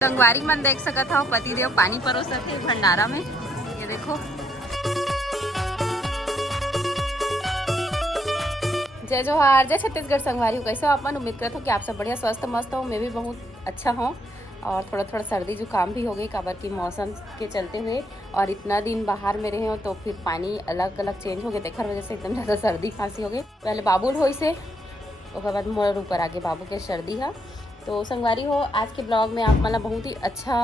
संगवारी मन देख सकत हो पतिदेव पानी परोसत है भंडारा में। ये देखो जय जोहार, जय छत्तीसगढ़। संगवारी हो कैसे हो अपन? उम्मीद करता हूँ कि आप सब बढ़िया स्वस्थ मस्त हो। मैं भी बहुत अच्छा हूँ और थोड़ा थोड़ा सर्दी जुकाम भी हो गई काबर की मौसम के चलते हुए और इतना दिन बाहर में रहे हो तो फिर पानी अलग अलग चेंज हो गए तेखर वजह से एकदम ज़्यादा सर्दी खांसी हो गई। पहले बाबू होई से उसके बाद मोर ऊपर आगे बाबू के सर्दी है। तो संगवारी हो आज के ब्लॉग में आप मतलब बहुत ही अच्छा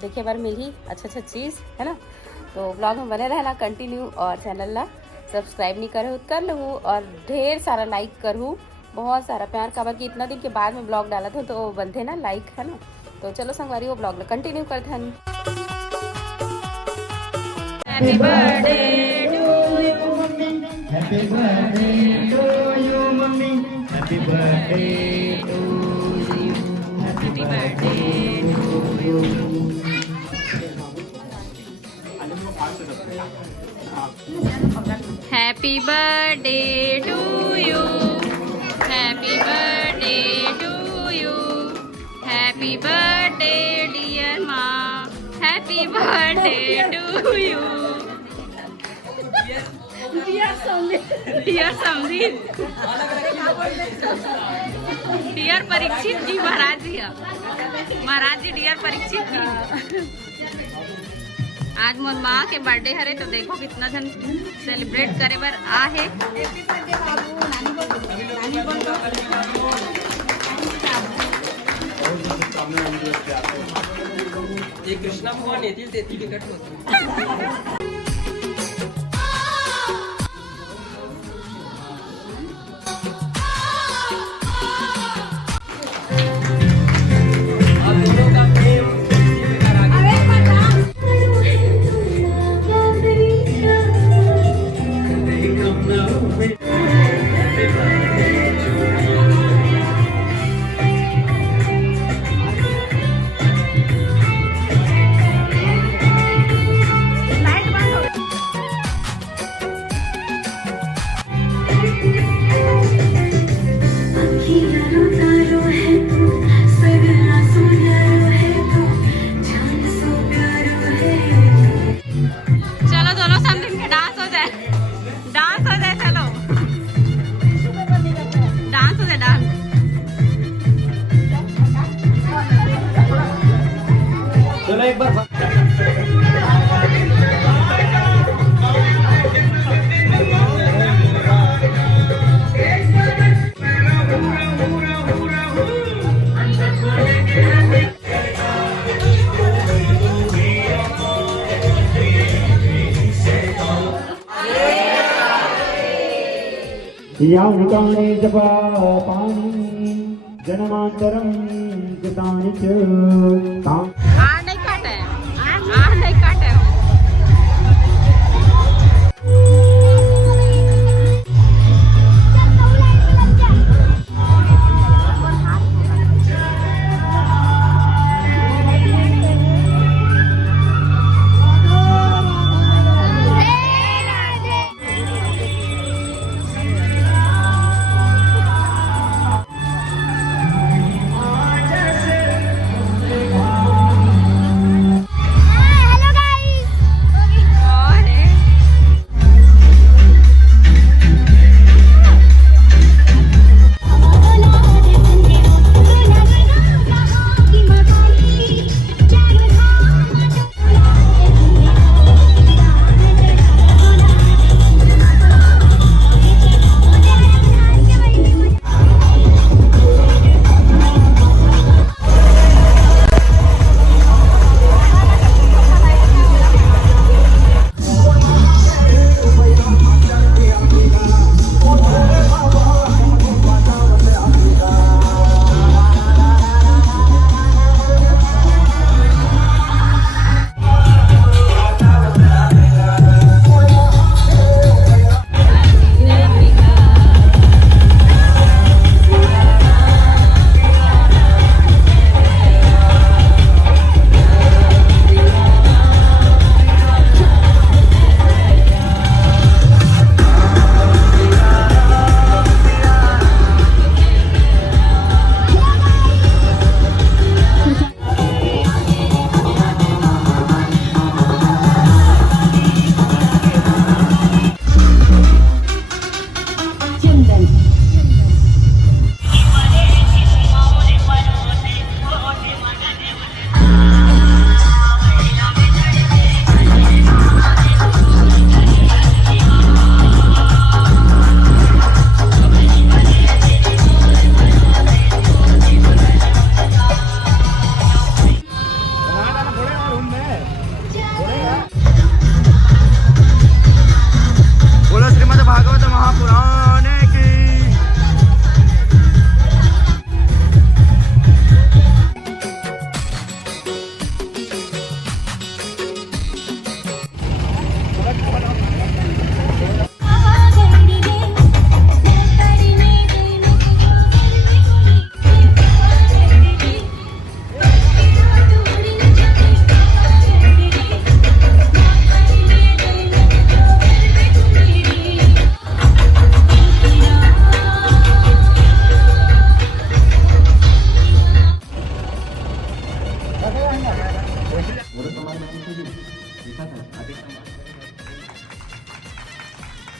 देखे बार मिली अच्छा चीज़ है ना। तो ब्लॉग में बने रहना कंटिन्यू और चैनल ला सब्सक्राइब नहीं करे कर लूँ और ढेर सारा लाइक करूँ, बहुत सारा प्यार काबर कि इतना दिन के बाद में ब्लॉग डाला था तो बनते ना लाइक है ना। तो चलो संगवारी वो ब्लॉग ला कंटिन्यू करते हैं। Happy birthday to you mummy, happy birthday to you mummy, happy birthday to you, happy birthday to you. Happy birthday to you, happy birthday to you, happy birthday dear माँ, happy birthday to you. Dear Samreen, dear Parikshit ji, महाराज जी महाराज जी dear Parikshit ji. आज मोर माँ के birthday हरे तो देखो कितना जन सेलिब्रेट करे बर आ है। ये कृष्णा भगवान येतील तेथील विकट होते। एक बार यावृतानि जप पाणि जन्मान्तरं कृतानि च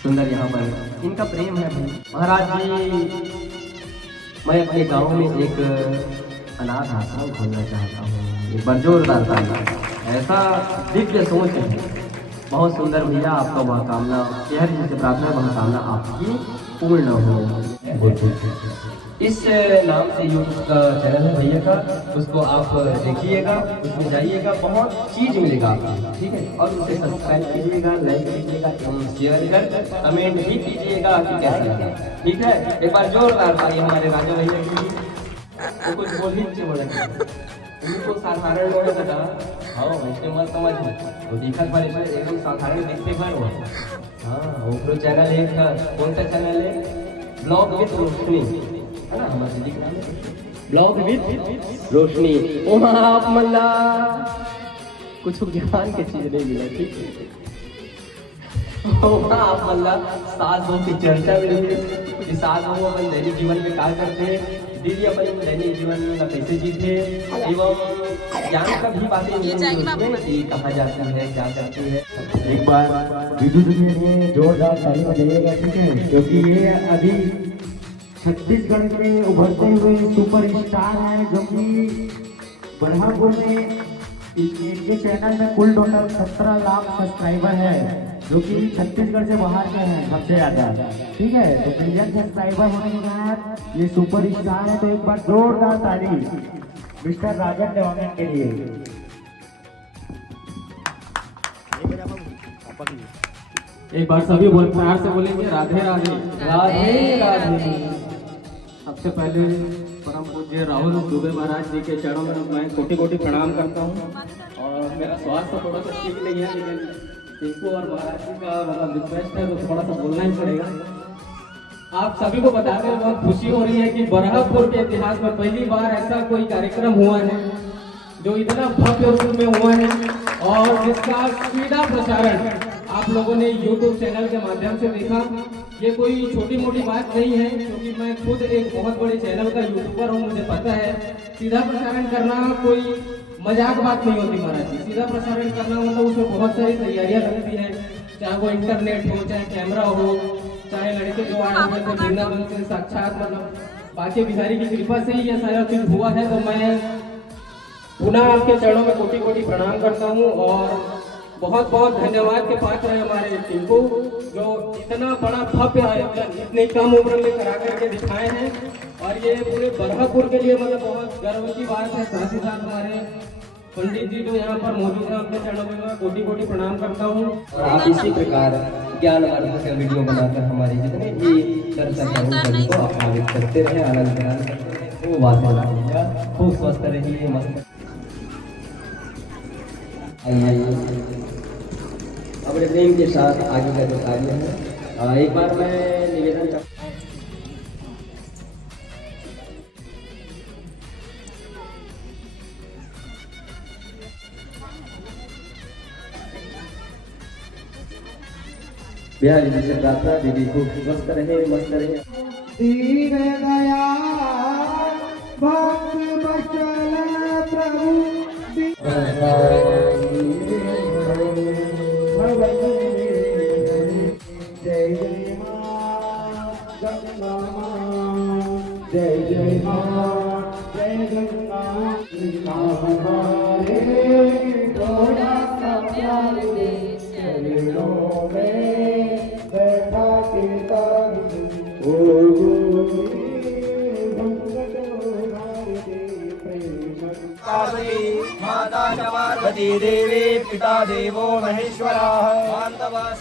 सुंदर यहाँ पर इनका प्रेम है भाई। महाराज जी, मैं अपने गांव में एक अनाथ आश्रम खोलना चाहता हूँ। एक बार जोरदार ताली। ऐसा दिव्य सोच है, बहुत सुंदर भैया। आपका वह कामना शहर जी से प्रार्थना, वह कामना आपकी पूर्ण हो। इस नाम से यूट्यूब का चैनल है भैया का, उसको आप देखिएगा, उसमें जाइएगा, बहुत चीज मिलेगा आपको, ठीक है। और उसे सब्सक्राइब कीजिएगा, लाइक कीजिएगा एवं शेयर कर कमेंट भी कीजिएगा कि कैसा लगा, ठीक है। एक बार जोरदार ताली हमारे राजा भैया की। वो कुछ बोल ही नहीं बोला, उनको साधारण लोग बता। हाँ वैसे मत समझ, वो दिखत पर एकदम साधारण दिखते पर वो। हाँ वो चैनल एक था, कौन सा चैनल है? ब्लॉग विद रोशनी, है ना हमारे ब्लॉग विद रोशनी। वहाँ आप मल्ला कुछ ज्ञान की चीज नहीं मिला, ठीक है। वहाँ आप मल्ला सास बहू की चर्चा मिली कि सास बहू अपन दैनिक जीवन में क्या करते हैं, दीदी अपन दैनिक जीवन में कैसे जीते, एवं ज्ञान का भी बातें कि कहाँ जाती है, क्या करती है। एक बार विद्युत के लिए जोरदार ताली बजाइएगा, ठीक है, क्योंकि ये अभी छत्तीसगढ़ के उभरते हुए सुपर स्टार है, जो कि बरहापुर में इनके चैनल में कुल टोटल 17 लाख सब्सक्राइबर है, जो कि छत्तीसगढ़ से बाहर के हैं सबसे ज्यादा, ठीक है। तो मिलियन सब्सक्राइबर होने के बाद ये सुपर स्टार है। तो एक बार जोरदार ताली मिस्टर राजन देवांगन के लिए। एक बार सभी बोल प्यार से बोलेंगे राधे राधे। राधे राधे। सबसे पहले परम पूज्य राहुल दुबे महाराज जी के चरणों में मैं कोटि कोटि प्रणाम करता हूँ। और मेरा स्वास्थ्य थोड़ा सा ठीक नहीं है, लेकिन इनको और महाराज जी का मतलब रिक्वेस्ट है तो थोड़ा सा बोलना ही पड़ेगा। आप सभी को बताते हुए बहुत खुशी हो रही है कि बरहापुर के इतिहास में पहली बार ऐसा कोई कार्यक्रम हुआ है जो इतना भव्य रूप में हुआ है और जिसका सीधा प्रसारण आप लोगों ने YouTube चैनल के माध्यम से देखा। ये कोई छोटी मोटी बात नहीं है, क्योंकि मैं खुद एक बहुत बड़े चैनल का यूट्यूबर हूँ, मुझे पता है सीधा प्रसारण करना कोई मजाक बात नहीं होती महाराज जी। सीधा प्रसारण करना मतलब उसमें बहुत सारी तैयारियां लगती है, चाहे वो इंटरनेट हो, चाहे कैमरा हो, चाहे लड़के जो आए हुए थे वृंदावन से साक्षात मतलब बाकी बिहारी की कृपा से ही ये सारा चीज हुआ है। तो मैं पुनः आपके चरणों में कोटि कोटि प्रणाम करता हूँ और बहुत बहुत धन्यवाद के पात्र है हमारे टीम को, जो इतना बड़ा भव्य आयोजन इतनी कम उम्र में करा करके दिखाए हैं। और ये पूरे बरहापुर के लिए मतलब बहुत गर्व की बात है। साथ ही साथ हमारे पंडित जी जो यहाँ पर मौजूद है, अपने चरणों में मैं कोटि कोटि प्रणाम करता हूँ। और आप इसी प्रकार ज्ञानवर्धक वीडियो बनाकर हमारे जितने भी दर्शक हैं उन सभी को आप्यायित करते रहे, आनंद प्रदान करते रहे। वो वास्ते खूब स्वस्थ रहिए, मस्त। अपने प्रेम के साथ आगे का जो कार्य है, एक बार मैं निवेदन कर बिहारी जी से प्रार्थना, दीदी खूब स्वस्थ रहे, मस्त रहे। दीन दयाल भक्त बचन प्रभु जय जय मां गंगा मां, जय जय मां जय गंगा हमारे थोड़ा सा प्यार दे चरणों में बैठा कीर्तन माता च पार्वती देवी पिता देवो महेश्वरः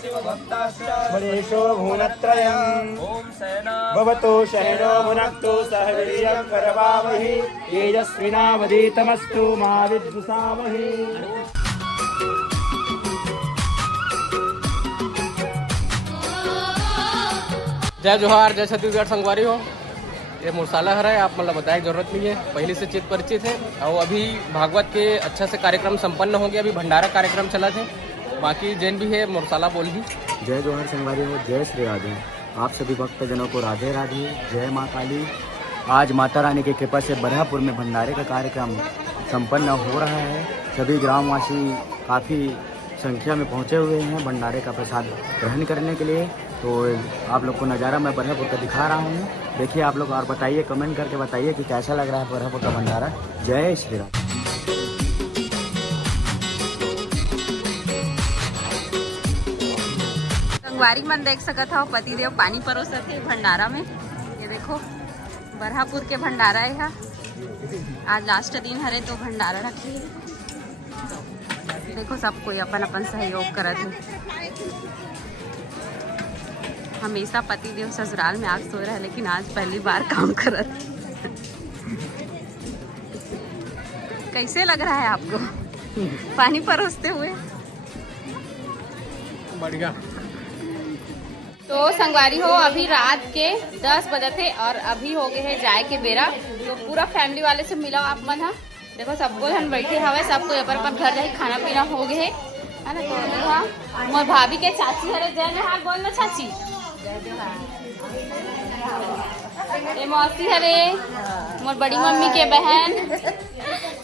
शिव भक्ताश्च मनीषो भुवनत्रयम् ओम सेना भवतु शहनो भुनक्तु सह वीर्यं करवावहि तेजस्विनावधीतमस्तु मा विद्विषावहि। जय जोहार, जय छत्तीसगढ़ संगवारी हो। ये मुरसाला हर है, आप मतलब बताए जरूरत नहीं है, पहले से चित परिचित है। और अभी भागवत के अच्छा से कार्यक्रम संपन्न हो गया, अभी भंडारा कार्यक्रम चला थे। बाकी जैन भी है, मुरसाला बोल भी। जय जोहार संगवारी हो, जय श्री राधे। आप सभी भक्तजनों को राधे राधे, जय माँ काली। आज माता रानी की कृपा से बरहापुर में भंडारे का कार्यक्रम संपन्न हो रहा है। सभी ग्रामवासी काफ़ी संख्या में पहुंचे हुए हैं भंडारे का प्रसाद ग्रहण करने के लिए। तो आप लोग को नज़ारा मैं बरहपुर का दिखा रहा हूँ, देखिए आप लोग, और बताइए, कमेंट करके बताइए कि कैसा लग रहा है बरहपुर का भंडारा। जय श्री राम। संगवारी मन देख सकत हो पतिदेव पानी परोसत है भंडारा में। ये देखो बरहापुर के भंडारा है। आज लास्ट दिन हरे तो भंडारा रखी है। देखो सब कोई अपन अपन सहयोग करत है। हमेशा पतिदेव ससुराल में आग सो रहा है, लेकिन आज पहली बार काम करत। कैसे लग रहा है आपको पानी परोसते हुए? बढ़िया। तो संगवारी हो अभी रात के 10 बजे थे और अभी हो गए है जाए के बेरा। तो पूरा फैमिली वाले से मिला आप मन। हाँ देखो सबको हम बैठे हवे, सबको अपन अपन घर जाके खाना पीना हो गए है ना। तो हाँ मोर भाभी के चाची हरे जय जोहार बोल ना चाची। ये मौसी हरे मोर बड़ी मम्मी के बहन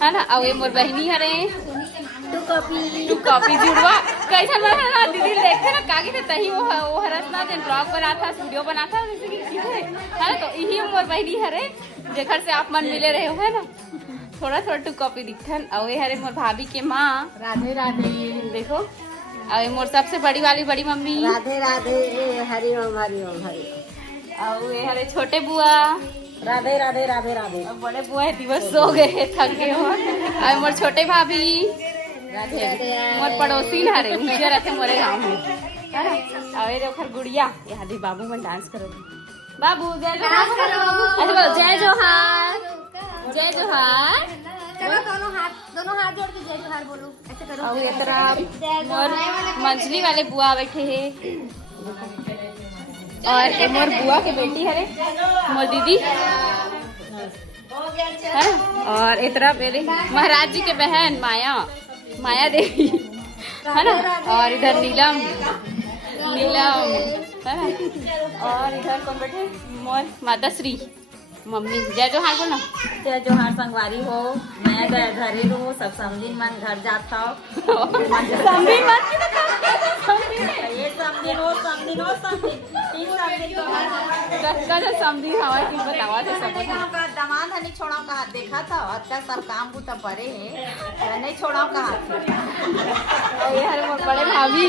है ना। और ये मोर बहनी हरे टू कॉपी जुड़वा कैसा ना दीदी देखते ना कागे थे तही वो हरस ना दिन ब्लॉग बना था, वीडियो बना था है ना। तो यही मोर बहनी हरे जेखर से आप मन मिले रहे हो है ना। थोड़ा थोड़ा टू कॉपी दिखन। और ये हरे मोर भाभी के माँ राधे राधे। देखो और मोर सबसे बड़ी वाली बड़ी मम्मी राधे राधे। हरि ओम हरि ओम हरि ओम। और ये हरे छोटे बुआ राधे राधे राधे राधे। और बड़े बुआ है दिवस सो गए थक गए हो। और मोर छोटे भाभी राधे राधे। मोर पड़ोसी हरे ऊँचे रहते मोरे गाँव में है ना। और ये देखो गुड़िया यहाँ दी बाबू मन डांस करो। बाबू जय जोहार। अच्छा बोलो जय जोहार जय जोहार। दोनों हाथ जोड़ के जय जोहार बोलो। ऐसे करो। और ये तरह मोर मंझली वाले बुआ बैठे है। और ये मोर बुआ के बेटी हरे मोर दीदी है। और एक तरफ मेरे महाराज जी के बहन माया देवी है ना। और इधर नीलम है ना। और इधर कौन बैठे मोर माता श्री मम्मी। जय जोहार बोलो। जय जोहार संगवारी हो। मैं घरे रहूँ, सब समझी मन घर जाता हूँ। समझी मन ये समझी हो समझी हो समझी समझी हवा की बतावा थे सब। दमाद नहीं छोड़ा कहा देखा था। अच्छा सब काम बुता परे है नहीं छोड़ा कहा। और ये हर मोर बड़े भाभी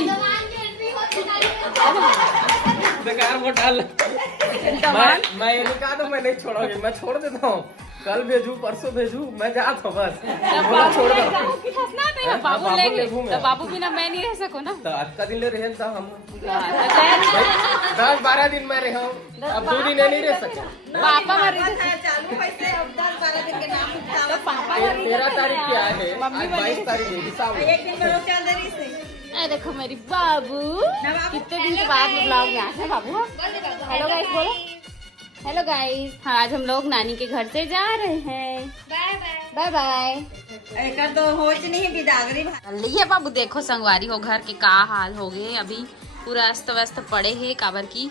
बेकार वो डाल। मैं ये नहीं कहा तो मैं नहीं छोड़ूंगी, मैं छोड़ देता हूँ। कल भेजू परसों भेजू मैं जाता हूँ बस। छोड़ दो बाबू बिना मैं नहीं रह सकूँ ना। तो आज का दिन ले रहे तो हम 10-12 दिन में रहे हूँ, अब 2 दिन नहीं रह सके। पापा मर चालू पैसे 10-12 दिन के नाम तो पापा 13 तारीख क्या है, आज 22 तारीख है, हिसाब है। एक दिन में लोग चल रही से। देखो मेरी बाबू कितने दिन के बाद ब्लॉग में आए हैं बाबू। हेलो गाइस बोलो हेलो गाइस। हाँ आज हम लोग नानी के घर से जा रहे हैं। Bye bye. एक तो होच नहीं बिदागरी। है बाबू देखो संगवारी हो घर के का हाल हो गए। अभी पूरा अस्त व्यस्त पड़े है काबर की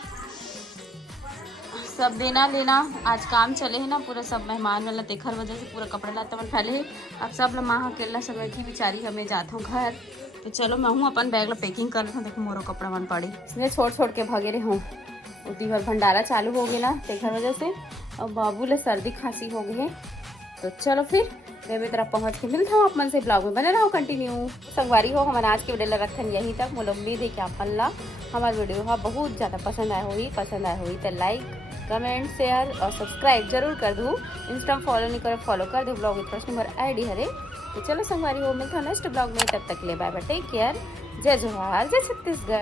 सब देना लेना आज काम चले है ना। पूरा सब मेहमान वाला देखर वजह से पूरा कपड़ा लाता मन फैले है। अब सब लोग माँ अकेला सब बैठी बेचारी हमें जाता हूँ घर। तो चलो मैं हूँ अपन बैग ला पैकिंग कर लेता हूँ। देखो मोरो कपड़ा मन पड़े इसलिए छोड़ के भागे रहे हूँ। उतनी बार भंडारा चालू हो गया ना देखर वजह से। और बाबू ले सर्दी खांसी हो गई है। तो चलो फिर मैं तरफ पहुँच के मिलता हूँ। आप मन से ब्लॉग में बने रहो कंटिन्यू। संगवारी हो हमारा आज के वीडियो रखन यहीं तक। मुझे उम्मीद है कि आप अल्लाह हमारे वीडियो बहुत ज़्यादा पसंद आए हुई तो लाइक कमेंट शेयर और सब्सक्राइब जरूर कर दूँ। इंस्टा फॉलो नहीं करे फॉलो कर दो। ब्लॉग में फर्स्ट नंबर ID हरे। तो चलो संगवारी हो मिलता हूँ नेक्स्ट ब्लॉग में। तब तक ले बाय बाय टेक केयर। जय जोहार जय छत्तीसगढ़।